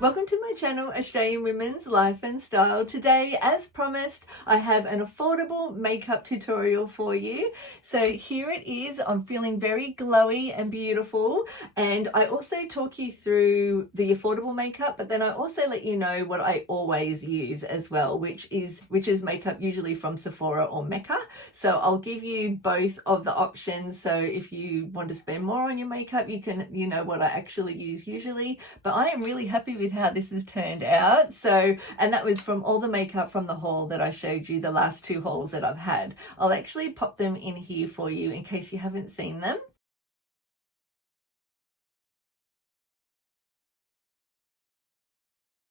Welcome to my channel, Australian Women's Life and Style. Today, as promised, I have an affordable makeup tutorial for you. So here it is. I'm feeling very glowy and beautiful, and I also talk you through the affordable makeup, but then I also let you know what I always use as well, which is makeup usually from Sephora or Mecca. So I'll give you both of the options. So if you want to spend more on your makeup, you know what I actually use usually. But I am really happy with how this has turned out. So, and that was from all the makeup from the haul that I showed you, the last two hauls that I've had. I'll actually pop them in here for you in case you haven't seen them.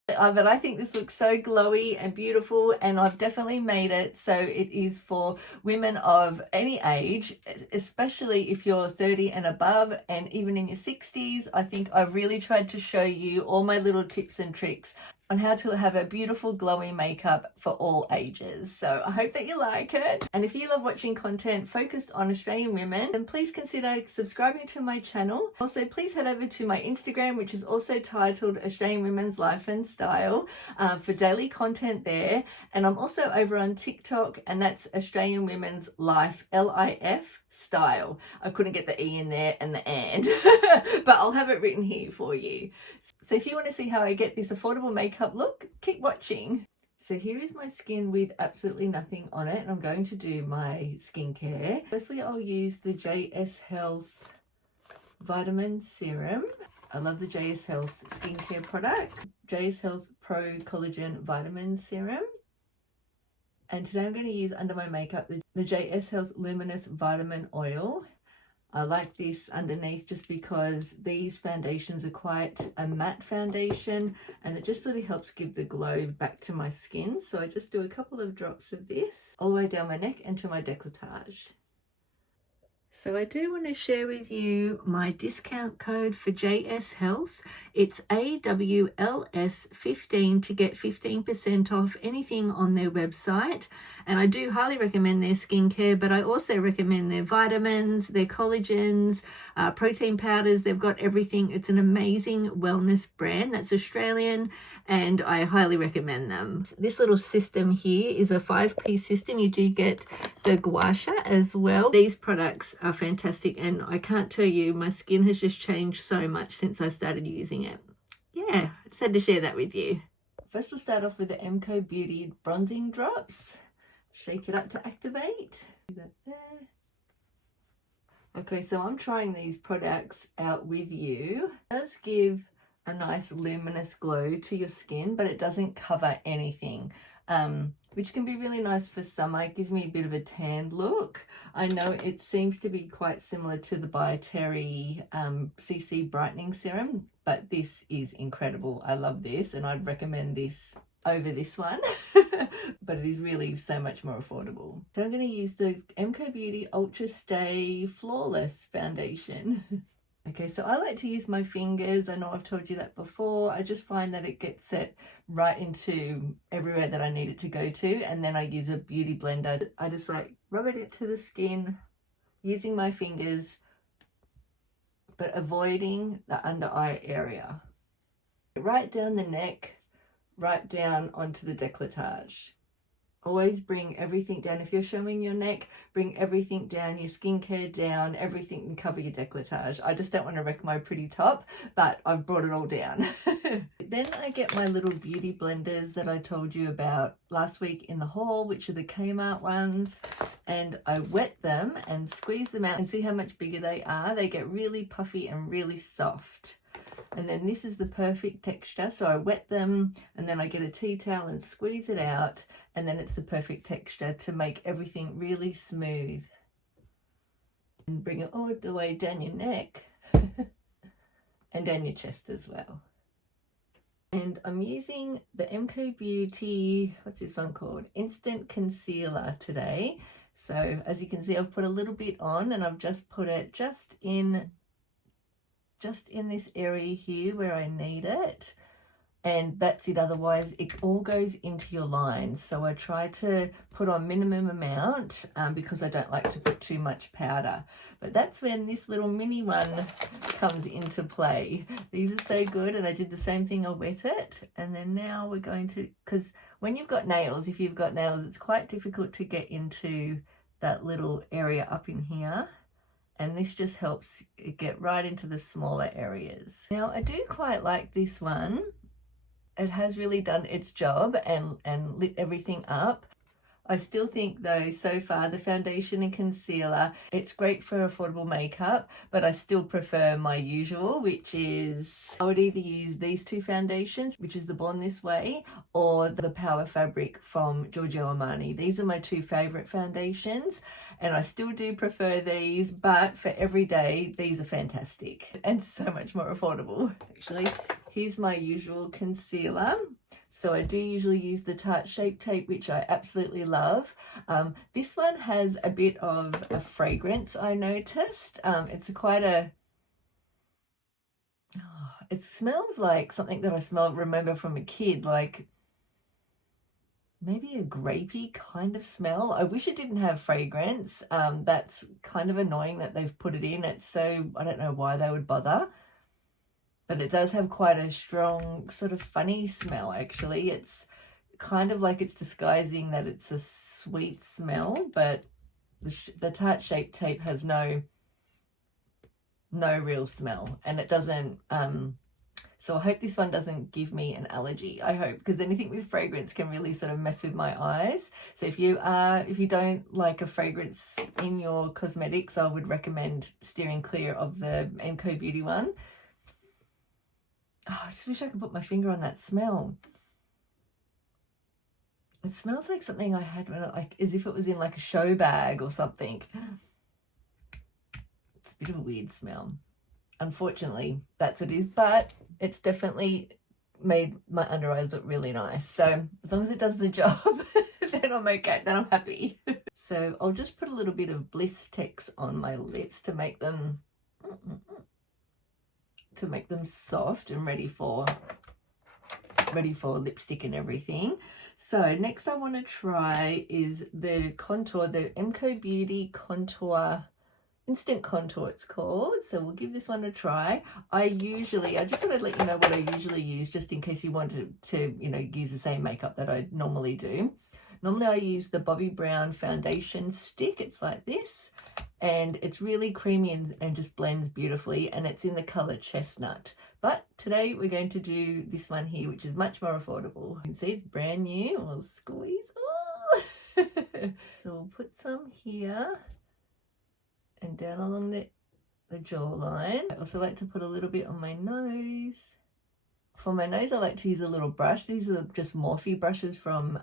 But I think this looks so glowy and beautiful, and I've definitely made it so it is for women of any age, especially if you're 30 and above, and even in your 60s. I think I've really tried to show you all my little tips and tricks on how to have a beautiful glowy makeup for all ages. So I hope that you like it. And if you love watching content focused on Australian women, then please consider subscribing to my channel. Also, please head over to my Instagram, which is also titled Australian Women's Life and Style, for daily content there. And I'm also over on TikTok, and that's Australian Women's Life, LIF Style. I couldn't get the E in there and the and, but I'll have it written here for you. So if you want to see how I get this affordable makeup look, keep watching. So here is my skin with absolutely nothing on it, and I'm going to do my skincare. Firstly, I'll use the JS Health Vitamin Serum. I love the JS Health skincare product. JS Health Pro Collagen Vitamin Serum. And today I'm going to use under my makeup the JS Health Luminous Vitamin Oil. I like this underneath just because these foundations are quite a matte foundation, and it just sort of helps give the glow back to my skin. So I just do a couple of drops of this all the way down my neck and to my décolletage. So I do want to share with you my discount code for JS Health. It's AWLS15 to get 15% off anything on their website. And I do highly recommend their skincare, but I also recommend their vitamins, their collagens, protein powders. They've got everything. It's an amazing wellness brand that's Australian, and I highly recommend them. This little system here is a 5-piece system. You do get the gua sha as well. These products are fantastic, and I can't tell you, my skin has just changed so much since I started using it. Yeah, I just had to share that with you. First, we'll start off with the MCoBeauty bronzing drops. Shake it up to activate. Do that there. Okay, so I'm trying these products out with you. It does give a nice luminous glow to your skin, but it doesn't cover anything, which can be really nice for summer. It gives me a bit of a tanned look. I know it seems to be quite similar to the By Terry CC Brightening Serum, but this is incredible. I love this, and I'd recommend this over this one, but it is really so much more affordable. So I'm going to use the MCoBeauty Ultra Stay Flawless Foundation. Okay, so I like to use my fingers. I know I've told you that before. I just find that it gets set right into everywhere that I need it to go to, and then I use a beauty blender. I just like rub it into the skin using my fingers, but avoiding the under eye area. Right down the neck, right down onto the décolletage. Always bring everything down. If you're showing your neck, bring everything down, your skincare down, everything, and cover your décolletage. I just don't want to wreck my pretty top, but I've brought it all down. Then I get my little beauty blenders that I told you about last week in the haul, which are the Kmart ones, and I wet them and squeeze them out, and see how much bigger they are. They get really puffy and really soft. And then this is the perfect texture. So I wet them, and then I get a tea towel and squeeze it out, and then it's the perfect texture to make everything really smooth. And bring it all the way down your neck and down your chest as well. And I'm using the MCoBeauty, what's this one called? Instant Concealer today. So as you can see, I've put a little bit on, and I've just put it just in this area here where I need it, and that's it. Otherwise it all goes into your lines. So I try to put on minimum amount because I don't like to put too much powder. But that's when this little mini one comes into play. These are so good, and I did the same thing. I wet it, and then now we're going to, because when you've got nails, if you've got nails, it's quite difficult to get into that little area up in here. And this just helps it get right into the smaller areas. Now I do quite like this one. It has really done its job and lit everything up. I still think though, so far, the foundation and concealer, it's great for affordable makeup, but I still prefer my usual, which is, I would either use these two foundations, which is the Born This Way, or the Power Fabric from Giorgio Armani. These are my two favorite foundations, and I still do prefer these, but for every day, these are fantastic and so much more affordable. Actually, here's my usual concealer. So I do usually use the Tarte Shape Tape, which I absolutely love. This one has a bit of a fragrance, I noticed. It's quite a, it smells like something that I remember from a kid, like maybe a grapey kind of smell. I wish it didn't have fragrance. That's kind of annoying that they've put it in. It's so, I don't know why they would bother. But it does have quite a strong sort of funny smell, actually. It's kind of like it's disguising that it's a sweet smell, but the Tarte Shape Tape has no real smell, and it doesn't, so I hope this one doesn't give me an allergy. I hope, because anything with fragrance can really sort of mess with my eyes. So if you don't like a fragrance in your cosmetics, I would recommend steering clear of the MCoBeauty one. Oh, I just wish I could put my finger on that smell. It smells like something I had when like as if it was in like a show bag or something. It's a bit of a weird smell. Unfortunately, that's what it is, but it's definitely made my under eyes look really nice. So as long as it does the job, then I'm okay, then I'm happy. So I'll just put a little bit of Bliss Tex on my lips to make them soft and ready for lipstick and everything. So next I want to try is the contour, the MCoBeauty contour, instant contour it's called. So we'll give this one a try. I just want to let you know what I usually use, just in case you wanted to use the same makeup that I normally do. Normally I use the Bobbi Brown foundation stick. It's like this, and it's really creamy and just blends beautifully, and it's in the color Chestnut. But today we're going to do this one here, which is much more affordable. You can see it's brand new. I'll squeeze. Oh. So we'll put some here and down along the jawline. I also like to put a little bit on my nose. For my nose, I like to use a little brush. These are just Morphe brushes from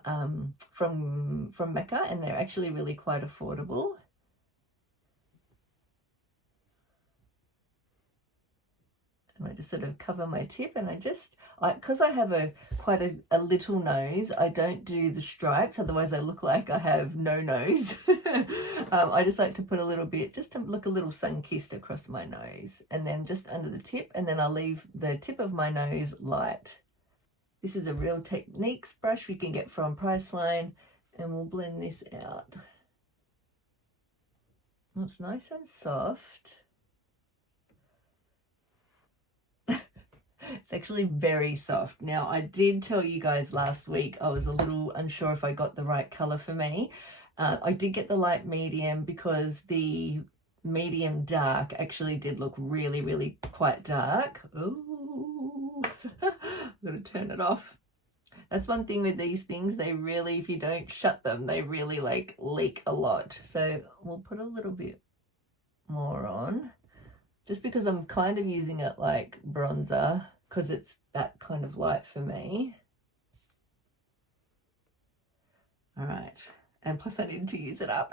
Mecca, and they're actually really quite affordable. And I just sort of cover my tip, and because I have quite a little nose, I don't do the stripes, otherwise I look like I have no nose. I just like to put a little bit, just to look a little sun-kissed across my nose, and then just under the tip, and then I'll leave the tip of my nose light. This is a Real Techniques brush we can get from Priceline, and we'll blend this out. It's nice and soft. It's actually very soft. Now, I did tell you guys last week I was a little unsure if I got the right color for me. I did get the light medium because the medium dark actually did look really, really quite dark. Oh, I'm going to turn it off. That's one thing with these things. They really, if you don't shut them, they really like leak a lot. So we'll put a little bit more on, just because I'm kind of using it like bronzer, because it's that kind of light for me. All right, and plus I need to use it up.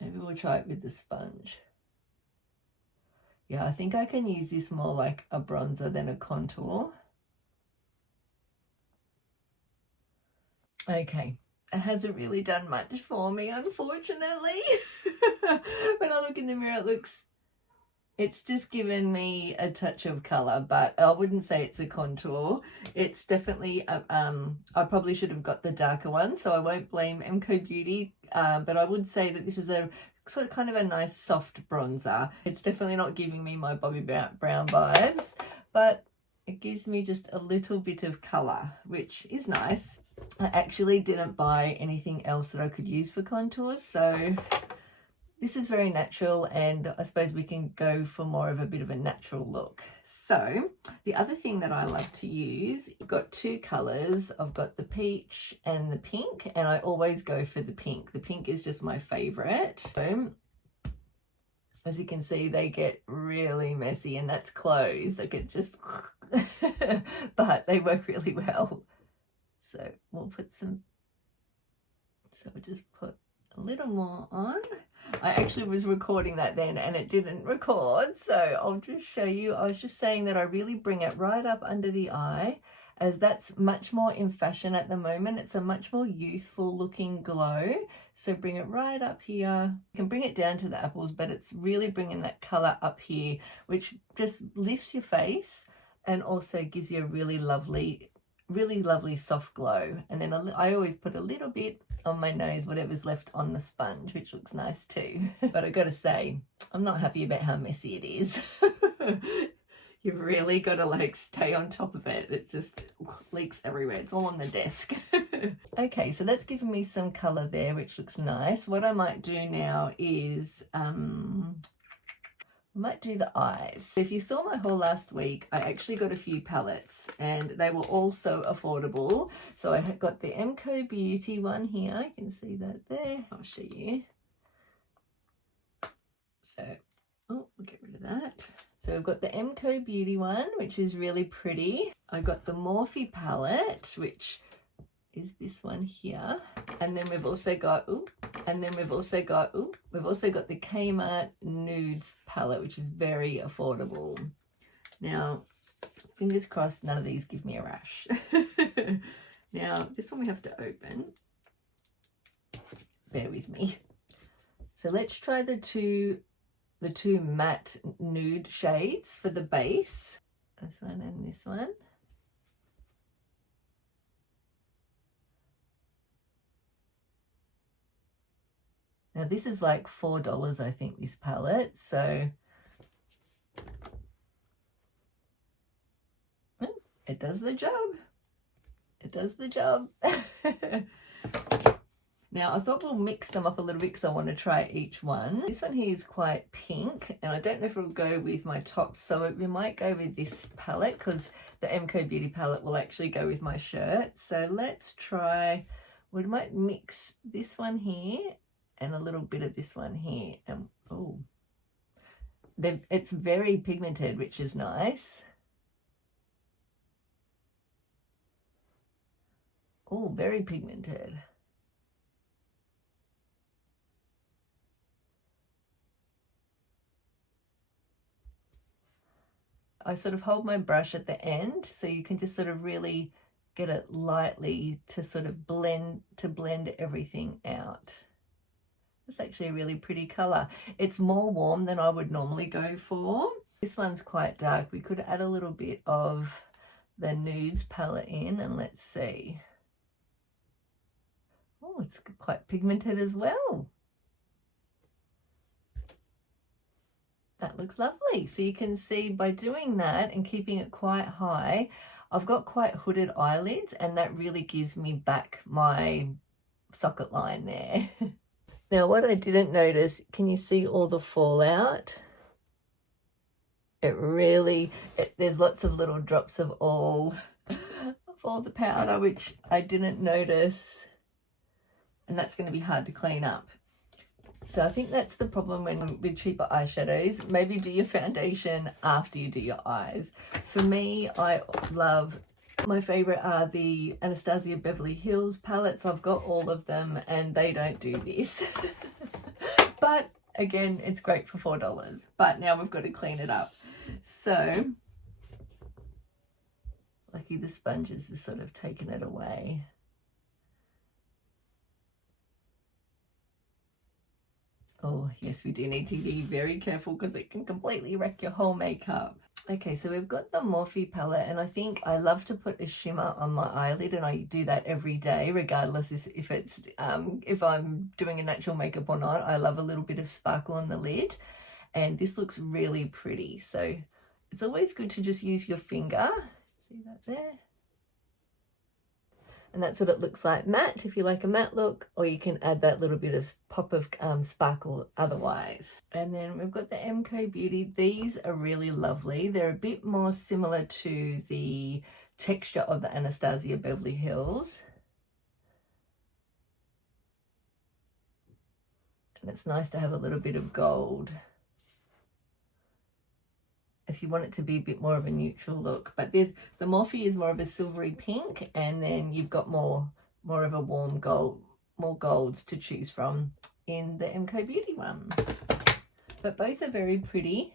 Maybe we'll try it with the sponge. Yeah, I think I can use this more like a bronzer than a contour. Okay, it hasn't really done much for me, unfortunately. When I look in the mirror, It's just given me a touch of color, but I wouldn't say it's a contour. It's definitely, I probably should have got the darker one, so I won't blame MCoBeauty, but I would say that this is a sort of kind of a nice soft bronzer. It's definitely not giving me my Bobbi Brown vibes, but it gives me just a little bit of color, which is nice. I actually didn't buy anything else that I could use for contours, so this is very natural, and I suppose we can go for more of a bit of a natural look. So the other thing that I love to use, I've got two colors. I've got the peach and the pink, and I always go for the pink. The pink is just my favorite. So, as you can see, they get really messy, and that's closed. I could just, but they work really well. So we'll put some, so we'll just put a little more on. I actually was recording that then and it didn't record, so I'll just show you. I was just saying that I really bring it right up under the eye, as that's much more in fashion at the moment. It's a much more youthful looking glow, so bring it right up here. You can bring it down to the apples, but it's really bringing that color up here, which just lifts your face and also gives you a really lovely soft glow. And then I always put a little bit on my nose, whatever's left on the sponge, which looks nice too. But I gotta say, I'm not happy about how messy it is. You've really got to like stay on top of it. It just leaks everywhere. It's all on the desk. Okay, so that's given me some color there, which looks nice. What I might do now is I might do the eyes. If you saw my haul last week, I actually got a few palettes and they were also affordable. So I had got the MCoBeauty one here. You can see that there. I'll show you. So, oh, we'll get rid of that. So we've got the MCoBeauty one, which is really pretty. I got the Morphe palette, which is this one here. And then we've also got, we've also got the Kmart Nudes palette, which is very affordable. Now, fingers crossed none of these give me a rash. Now, this one we have to open. Bear with me. So let's try the two matte nude shades for the base. This one and this one. Now this is like $4, I think, this palette, so it does the job. It does the job. Now I thought we'll mix them up a little bit because I want to try each one. This one here is quite pink, and I don't know if it'll go with my tops, so we might go with this palette because the MCoBeauty palette will actually go with my shirt. So let's try, we might mix this one here and a little bit of this one here, and oh, it's very pigmented, which is nice. Oh, very pigmented. I sort of hold my brush at the end, so you can just sort of really get it lightly to sort of blend everything out. It's actually a really pretty color. It's more warm than I would normally go for. This one's quite dark. We could add a little bit of the Nudes palette in, and let's see. Oh, it's quite pigmented as well. That looks lovely. So you can see by doing that and keeping it quite high, I've got quite hooded eyelids, and that really gives me back my socket line there. Now, what I didn't notice, can you see all the fallout? It really, there's lots of little drops of all the powder, which I didn't notice. And that's going to be hard to clean up. So I think that's the problem with cheaper eyeshadows. Maybe do your foundation after you do your eyes. For me, I love, my favorite are the Anastasia Beverly Hills palettes. I've got all of them and they don't do this. But again, it's great for $4. But now we've got to clean it up. So, lucky the sponges has sort of taken it away. Oh, yes, we do need to be very careful because it can completely wreck your whole makeup. Okay, so we've got the Morphe palette, and I think I love to put a shimmer on my eyelid, and I do that every day, regardless if it's if I'm doing a natural makeup or not. I love a little bit of sparkle on the lid, and this looks really pretty. So it's always good to just use your finger. See that there? And that's what it looks like matte if you like a matte look, or you can add that little bit of pop of sparkle otherwise. And then we've got the MCoBeauty. These are really lovely. They're a bit more similar to the texture of the Anastasia Beverly Hills. And it's nice to have a little bit of gold if you want it to be a bit more of a neutral look. But the Morphe is more of a silvery pink, and then you've got more of a warm gold, more golds to choose from in the MCoBeauty one. But both are very pretty.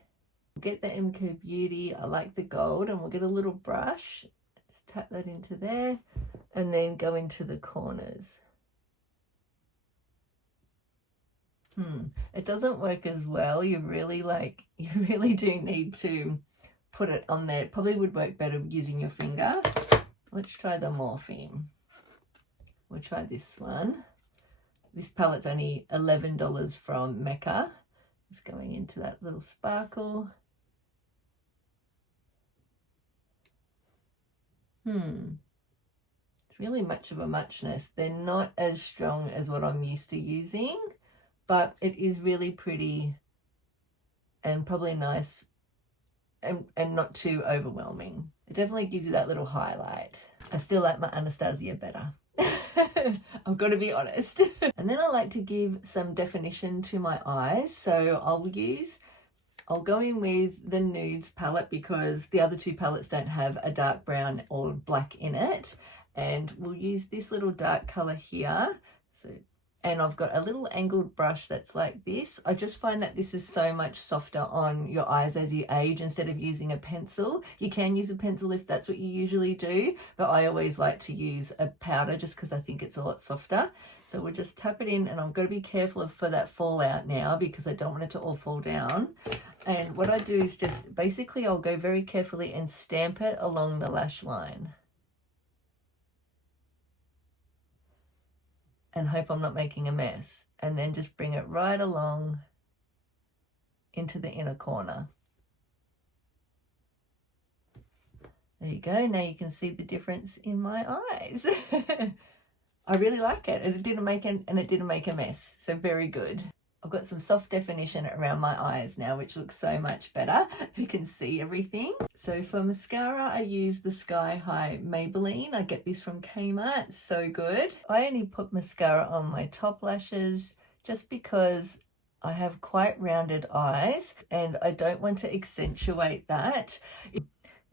Get the MCoBeauty. I like the gold, and we'll get a little brush. Just tap that into there, and then go into the corners. It doesn't work as well. You really do need to put it on there. It probably would work better using your finger. Let's try the Morphe. We'll try this one. This palette's only $11 from Mecca. Just going into that little sparkle. It's really much of a muchness. They're not as strong as what I'm used to using, but it is really pretty and probably nice and not too overwhelming. It definitely gives you that little highlight. I still like my Anastasia better. I've got to be honest. And then I like to give some definition to my eyes. So I'll go in with the Nudes palette because the other two palettes don't have a dark brown or black in it. And we'll use this little dark color here. And I've got a little angled brush that's like this. I just find that this is so much softer on your eyes as you age instead of using a pencil. You can use a pencil if that's what you usually do, but I always like to use a powder just because I think it's a lot softer. So we'll just tap it in, and I've got to be careful for that fallout now because I don't want it to all fall down. And what I do is just basically I'll go very carefully and stamp it along the lash line. And hope I'm not making a mess, and then just bring it right along into the inner corner. There you go. Now you can see the difference in my eyes. I really like it, and it didn't make a mess, so very good. I've got some soft definition around my eyes now, which looks so much better. You can see everything. So for mascara, I use the Sky High Maybelline. I get this from Kmart. So good. I only put mascara on my top lashes just because I have quite rounded eyes and I don't want to accentuate that.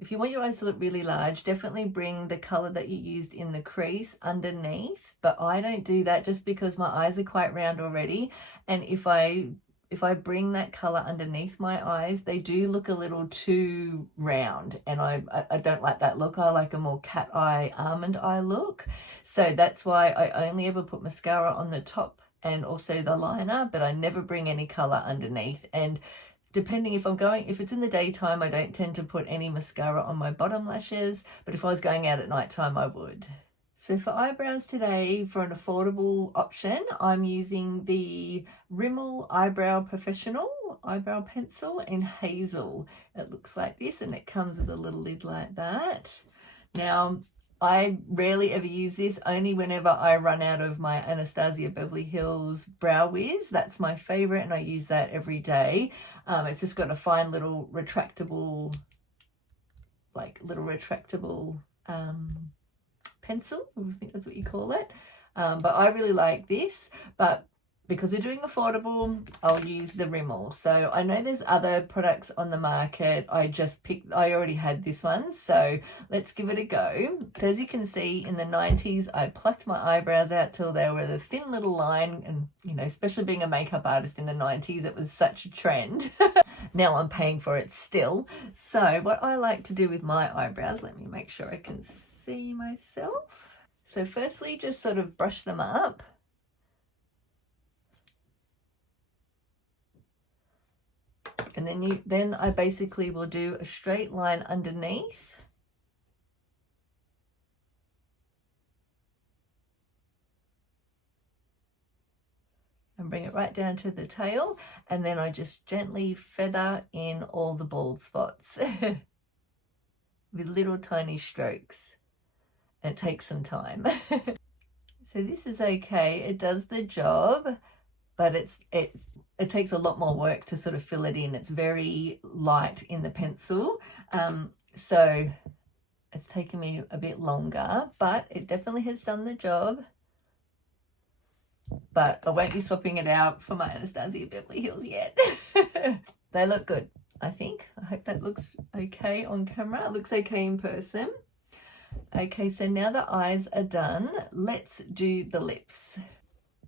If you want your eyes to look really large, definitely bring the color that you used in the crease underneath, but I don't do that just because my eyes are quite round already. And if I bring that color underneath my eyes, they do look a little too round, and I don't like that look. I like a more cat eye, almond eye look. So that's why I only ever put mascara on the top and also the liner, but I never bring any color underneath. And depending if it's in the daytime, I don't tend to put any mascara on my bottom lashes, but if I was going out at nighttime, I would. So for eyebrows today, for an affordable option, I'm using the Rimmel Eyebrow Professional Eyebrow Pencil in Hazel. It looks like this, and it comes with a little lid like that. Now, I rarely ever use this, only whenever I run out of my Anastasia Beverly Hills Brow Wiz. That's my favorite, and I use that every day. It's just got a fine little retractable, pencil, I think that's what you call it. But I really like this, but because we're doing affordable, I'll use the Rimmel. So I know there's other products on the market. I already had this one, so let's give it a go. So as you can see, in the 90s, I plucked my eyebrows out till they were the thin little line, and especially being a makeup artist in the 90s, it was such a trend. Now I'm paying for it still. So what I like to do with my eyebrows, let me make sure I can see myself. So firstly, just sort of brush them up. And then I basically will do a straight line underneath. And bring it right down to the tail, and then I just gently feather in all the bald spots with little tiny strokes. It takes some time. So this is okay, it does the job, but it takes a lot more work to sort of fill it in. It's very light in the pencil, so it's taken me a bit longer, but it definitely has done the job. But I won't be swapping it out for my Anastasia Beverly Hills yet. They look good, I think. I hope that looks okay on camera. It looks okay in person. Okay, so now the eyes are done, let's do the lips.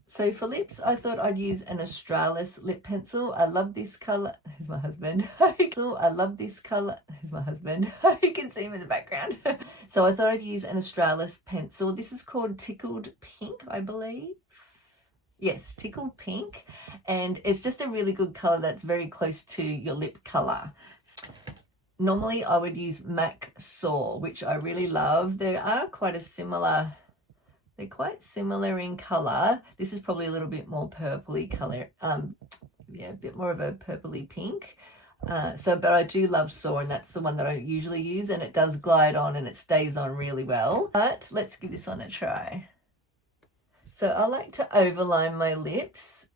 So for lips, I thought I'd use an Australis lip pencil. I love this color. Here's my husband. I love this color. Here's my husband. You can see him in the background. So I thought I'd use an Australis pencil. This is called Tickled Pink, I believe. Yes, Tickled Pink, and it's just a really good color that's very close to your lip color. Normally I would use MAC Soar, which I really love. They are quite a similar, they're quite similar in color. This is probably a little bit more purpley color, yeah, a bit more of a purpley pink. But I do love Soar, and that's the one that I usually use, and it does glide on and it stays on really well. But let's give this one a try. So I like to overline my lips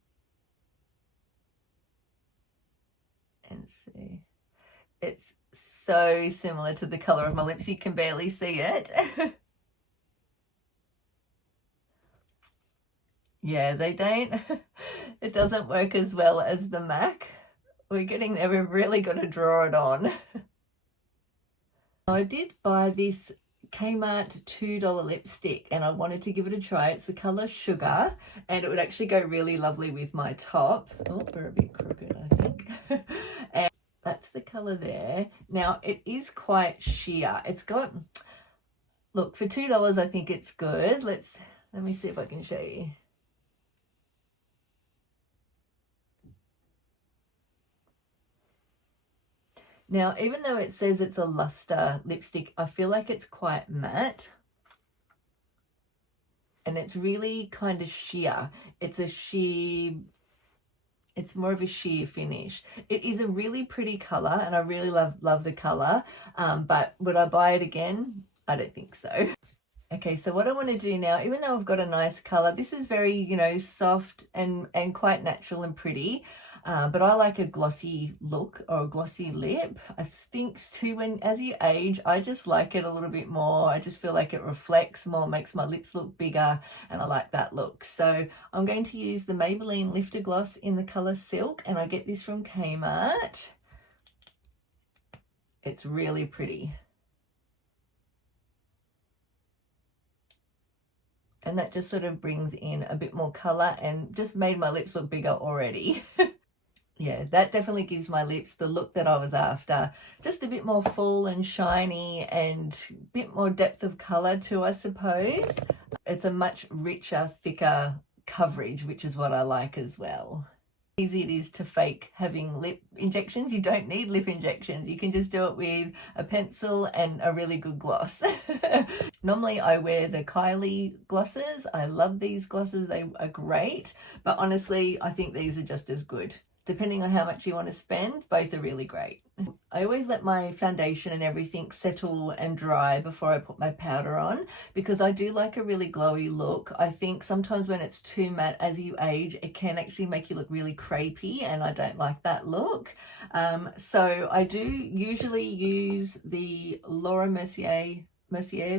and see. It's so similar to the color of my lips, you can barely see it. Yeah, they don't. It doesn't work as well as the MAC. We're getting there, we've really got to draw it on. I did buy this Kmart $2 lipstick and I wanted to give it a try. It's the color Sugar, and it would actually go really lovely with my top. Oh, we're a bit crooked, I think. And that's the color there. Now it is quite sheer. It's got, look, for $2 I think it's good. Let me see if I can show you. Now, even though it says it's a luster lipstick, I feel like it's quite matte. And it's really kind of sheer. It's more of a sheer finish. It is a really pretty color, and I really love the color. But would I buy it again? I don't think so. Okay, so what I want to do now, even though I've got a nice color, this is very, you know, soft and quite natural and pretty. But I like a glossy look or a glossy lip. I think too, as you age, I just like it a little bit more. I just feel like it reflects more, makes my lips look bigger, and I like that look. So I'm going to use the Maybelline Lifter Gloss in the color Silk, and I get this from Kmart. It's really pretty. And that just sort of brings in a bit more color and just made my lips look bigger already. Yeah, that definitely gives my lips the look that I was after. Just a bit more full and shiny and a bit more depth of color too, I suppose. It's a much richer, thicker coverage, which is what I like as well. Easy it is to fake having lip injections. You don't need lip injections. You can just do it with a pencil and a really good gloss. Normally I wear the Kylie glosses. I love these glosses. They are great. But honestly, I think these are just as good. Depending on how much you want to spend, both are really great. I always let my foundation and everything settle and dry before I put my powder on, because I do like a really glowy look. I think sometimes when it's too matte as you age, it can actually make you look really crepey, and I don't like that look. So I do usually use the Laura Mercier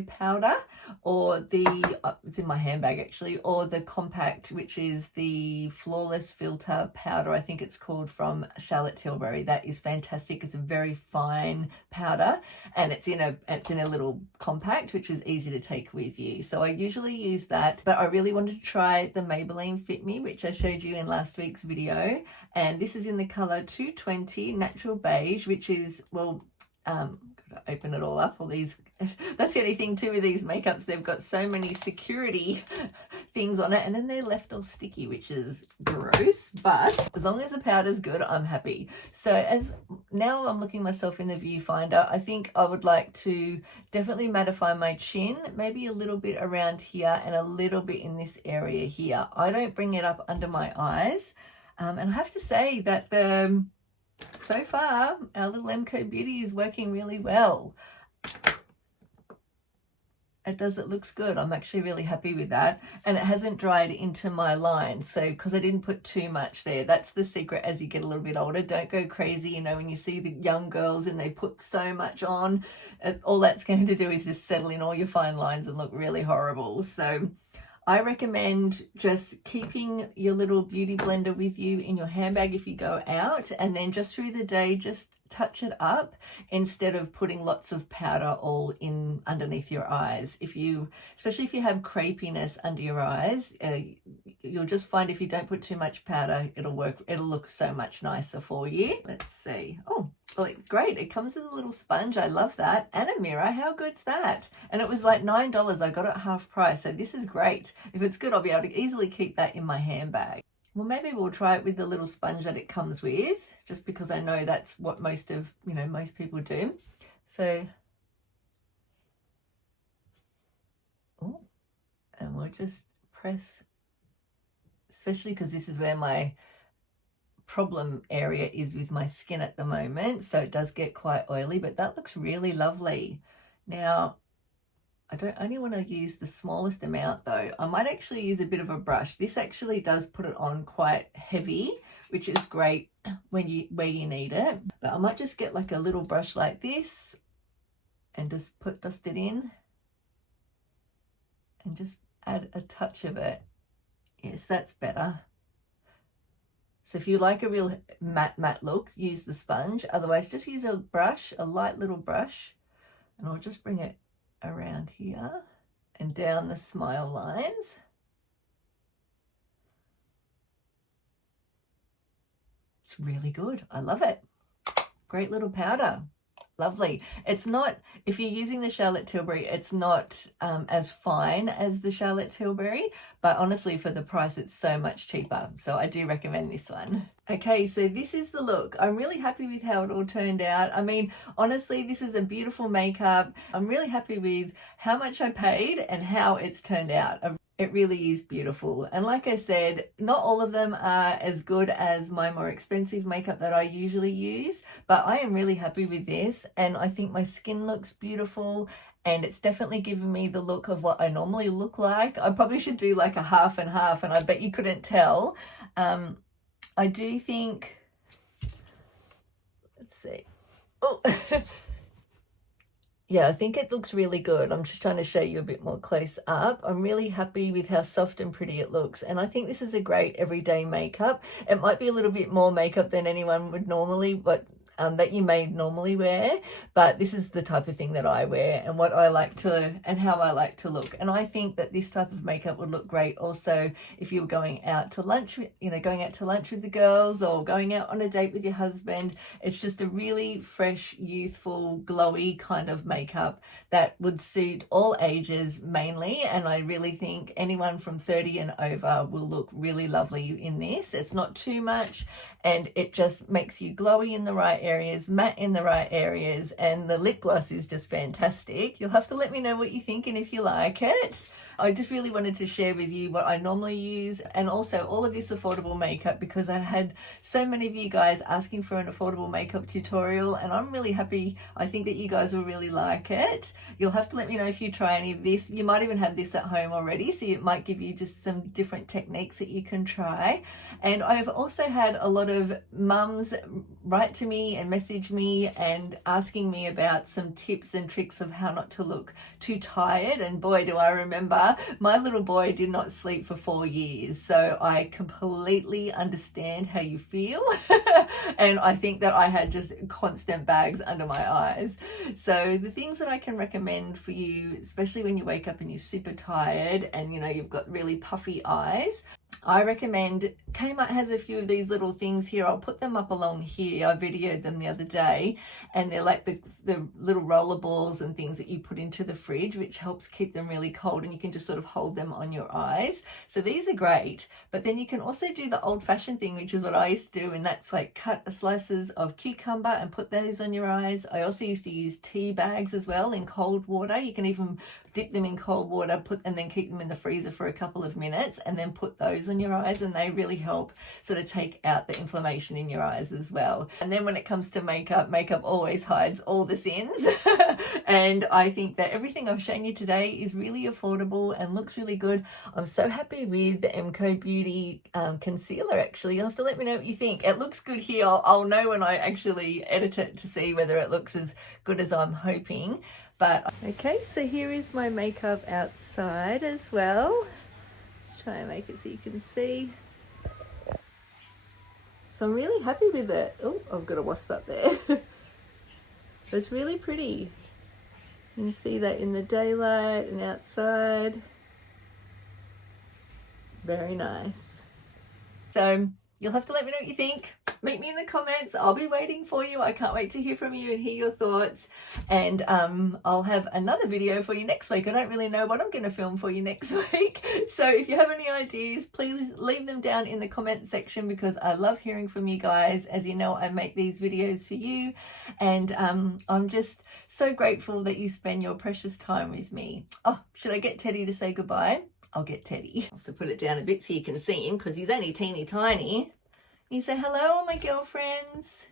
powder, or the it's in my handbag actually, or the compact, which is the Flawless Filter powder, I think it's called, from Charlotte Tilbury. That is fantastic. It's a very fine powder, and it's in a little compact, which is easy to take with you. So I usually use that, but I really wanted to try the Maybelline Fit Me, which I showed you in last week's video, and this is in the color 220 Natural Beige, which is, well, open it all up. All these, that's the only thing too with these makeups, they've got so many security things on it, and then they're left all sticky, which is gross. But as long as the powder's good, I'm happy. So as now I'm looking myself in the viewfinder, I think I would like to definitely mattify my chin, maybe a little bit around here and a little bit in this area here. I don't bring it up under my eyes, and I have to say that so far, our little MCoBeauty is working really well. It looks good. I'm actually really happy with that. And it hasn't dried into my line. So, because I didn't put too much there. That's the secret as you get a little bit older. Don't go crazy. You know, when you see the young girls and they put so much on, all that's going to do is just settle in all your fine lines and look really horrible. So, I recommend just keeping your little beauty blender with you in your handbag if you go out, and then just through the day, just touch it up instead of putting lots of powder all in underneath your eyes. Especially if you have crepiness under your eyes, you'll just find if you don't put too much powder, it'll look so much nicer for you. Let's see. Oh, well, great. It comes with a little sponge. I love that. And a mirror. How good's that? And it was like $9. I got it half price. So this is great. If it's good, I'll be able to easily keep that in my handbag. Well, maybe we'll try it with the little sponge that it comes with, just because I know that's what most people do. So, oh, and we'll just press, especially because this is where my problem area is with my skin at the moment. So it does get quite oily, but that looks really lovely. Now, I don't only want to use the smallest amount though. I might actually use a bit of a brush. This actually does put it on quite heavy, which is great where you need it. But I might just get like a little brush like this and just dust it in and just add a touch of it. Yes, that's better. So if you like a real matte look, use the sponge. Otherwise, just use a brush, a light little brush, and I'll just bring it around here and down the smile lines. It's really good. I love it. Great little powder. Lovely. It's not, if you're using the Charlotte Tilbury, it's not as fine as the Charlotte Tilbury, but honestly for the price it's so much cheaper. So I do recommend this one. Okay, so this is the look. I'm really happy with how it all turned out. I mean, honestly, this is a beautiful makeup. I'm really happy with how much I paid and how it's turned out. It really is beautiful. And like I said, not all of them are as good as my more expensive makeup that I usually use, but I am really happy with this. And I think my skin looks beautiful, and it's definitely given me the look of what I normally look like. I probably should do like a half and half, and I bet you couldn't tell. I do think, let's see. Oh, yeah, I think it looks really good. I'm just trying to show you a bit more close up. I'm really happy with how soft and pretty it looks. And I think this is a great everyday makeup. It might be a little bit more makeup than anyone would normally, but that you may normally wear, but this is the type of thing that I wear and what I like to, and how I like to look. And I think that this type of makeup would look great also if you were going out to lunch, going out to lunch with the girls, or going out on a date with your husband. It's just a really fresh, youthful, glowy kind of makeup that would suit all ages mainly. And I really think anyone from 30 and over will look really lovely in this. It's not too much, and it just makes you glowy in the right areas, matte in the right areas, and the lip gloss is just fantastic. You'll have to let me know what you think and if you like it. I just really wanted to share with you what I normally use, and also all of this affordable makeup, because I had so many of you guys asking for an affordable makeup tutorial, and I'm really happy. I think that you guys will really like it. You'll have to let me know if you try any of this. You might even have this at home already, so it might give you just some different techniques that you can try. And I've also had a lot of mums write to me and message me and asking me about some tips and tricks of how not to look too tired. And boy, do I remember, my little boy did not sleep for 4 years, so I completely understand how you feel. And I think that I had just constant bags under my eyes. So the things that I can recommend for you, especially when you wake up and you're super tired and you've got really puffy eyes, I recommend, Kmart has a few of these little things here. I'll put them up along here. I videoed them the other day, and they're like the little roller balls and things that you put into the fridge, which helps keep them really cold, and you can just sort of hold them on your eyes. So these are great, but then you can also do the old-fashioned thing, which is what I used to do, and that's like cut slices of cucumber and put those on your eyes. I also used to use tea bags as well in cold water. You can even dip them in cold water, and then keep them in the freezer for a couple of minutes, and then put those on your eyes, and they really help sort of take out the inflammation in your eyes as well. And then when it comes to makeup, makeup always hides all the sins. And I think that everything I've shown you today is really affordable and looks really good. I'm so happy with the MCoBeauty concealer. Actually, you'll have to let me know what you think. It looks good here. I'll know when I actually edit it to see whether it looks as good as I'm hoping. But okay, so here is my makeup outside as well. Try and make it so you can see. So I'm really happy with it. Oh, I've got a wasp up there. It's really pretty. You can see that in the daylight and outside. Very nice. So you'll have to let me know what you think. Meet me in the comments. I'll be waiting for you. I can't wait to hear from you and hear your thoughts. And I'll have another video for you next week. I don't really know what I'm going to film for you next week. So if you have any ideas, please leave them down in the comment section, because I love hearing from you guys. As you know, I make these videos for you. And I'm just so grateful that you spend your precious time with me. Oh, should I get Teddy to say goodbye? I'll get Teddy. I have to put it down a bit so you can see him, because he's only teeny tiny. You say hello, all my girlfriends.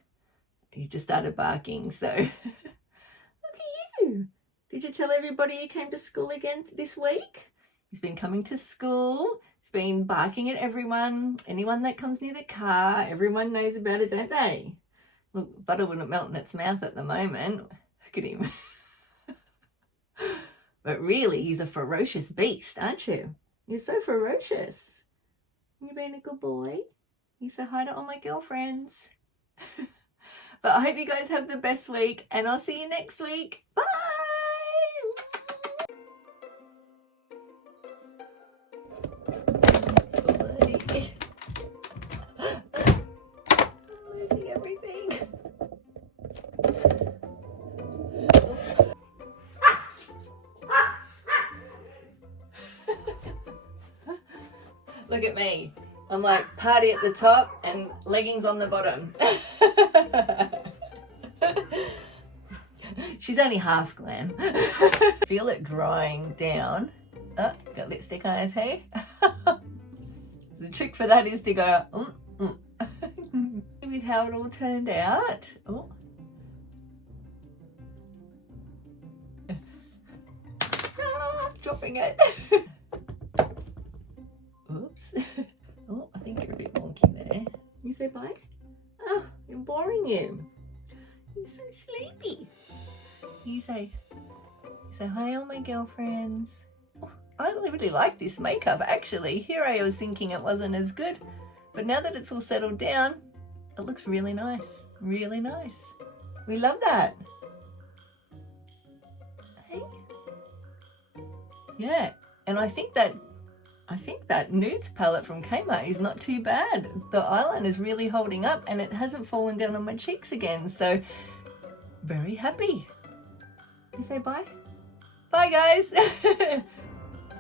He just started barking, so look at you. Did you tell everybody you came to school again this week? He's been coming to school. He's been barking at everyone. Anyone that comes near the car, everyone knows about it, don't they? Look, butter wouldn't melt in its mouth at the moment. Look at him. But really, he's a ferocious beast, aren't you? You're so ferocious. You being a good boy? You say hi to all my girlfriends. But I hope you guys have the best week, and I'll see you next week. Bye! I'm losing everything. Look at me. I'm like party at the top and leggings on the bottom. She's only half glam. Feel it drying down. Oh, got lipstick on her too. The trick for that is to go, with how it all turned out. Oh. Ah, dropping it. Oops. Oh, I think you're a bit wonky there. You say bye? Oh, you're boring you. You're so sleepy. You say hi, all my girlfriends. Oh, I really like this makeup, actually. Here I was thinking it wasn't as good, but now that it's all settled down, it looks really nice. Really nice. We love that. Hey? Yeah, and I think that nudes palette from Kmart is not too bad. The eyeliner is really holding up, and it hasn't fallen down on my cheeks again. So, very happy. You say bye? Bye, guys.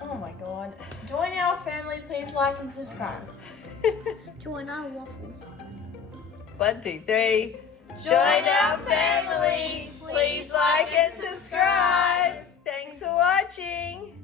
Oh my god. Join our family, please like and subscribe. Join our waffles. 1, 2, 3. Join our family, please like and subscribe. Thanks for watching.